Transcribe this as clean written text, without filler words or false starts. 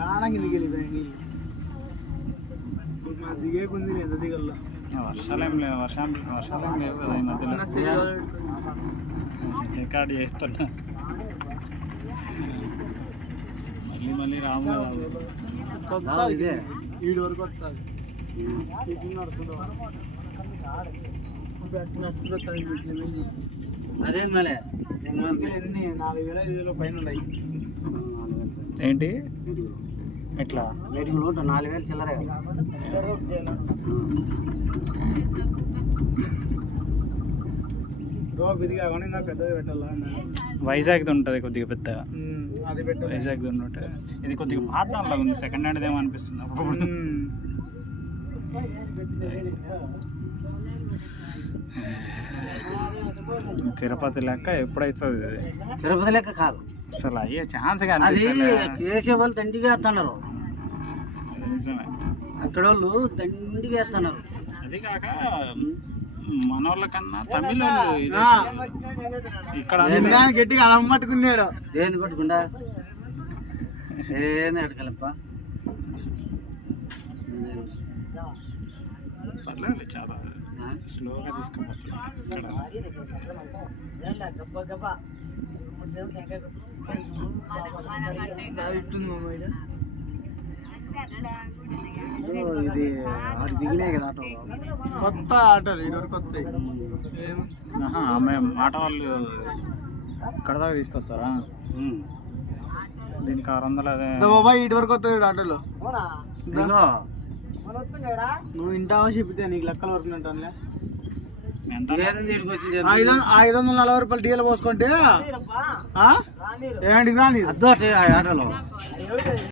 చాలా కిందికి వెళ్ళిపోయాయి నీళ్ళు. దిగే కొంది ఎంత దిగల్లో వర్షాలు ఏం లేవు, వర్షాలు ఏం లేవు కదా ఈ మధ్యలో. రికార్డు చేస్తున్నా మళ్ళీ రాము కదా. ఈడు వరకు వస్తుంది అదే మళ్ళీ ఎన్ని 4,000-5,000 పైన ఉన్నాయి. ఏంటి ఎట్లా వేటికి 4,000 చిల్లరే. విరిగాకుండా ఇంకా పెద్దది పెట్టాలా? వైజాగ్ది ఉంటుంది కొద్దిగా పెద్దగా, అది పెట్టాలి. వైజాగ్ది ఉన్నట్టు. ఇది కొద్దిగా పాత దానిలాగా ఉంది, సెకండ్ హ్యాండ్ ఏమో అనిపిస్తుంది అప్పుడు. తిరుపతి లెక్క ఎప్పుడైతుంది ఇది? తిరుపతి లెక్క కాదు అసలు అయ్యే ఛాన్స్ కానీ అది. కేసే వాళ్ళు దండిగా వేస్తున్నారు, నిజమే. అక్కడ వాళ్ళు దండిగా వేస్తున్నారు. అది కాక మన వాళ్ళ కన్నా తమిళ వాళ్ళు ఇక్కడ గట్టిగా అమ్మట్టుకున్నాడు. ఏంది పట్టుకుండా ఏంది అడగలప్ప. పర్లేదు, చాలా స్లోగా తీసుకుపోతున్నాం ఇక్కడ. ఇది ఆరు దిగినాయి కదా ఆటో. కొత్త ఆటోలు ఇటువరకు వస్తాయి. మేము ఆటో వాళ్ళు ఇక్కడ దాకా తీసుకొస్తారా? దీనికి 600. అదే బాబాయ్ ఇటు వరకు వస్తాయి ఆటోలు. ఇదిగో నువ్వు ఇంటావో చెప్పితే నీకు లెక్కలు వరకు ఉంటానులే. ఎంత 540 రూపాయలు డీజిల్ పోసుకుంటే ఏంటికి రాని అద్దోటి ఆ ఆటోలో.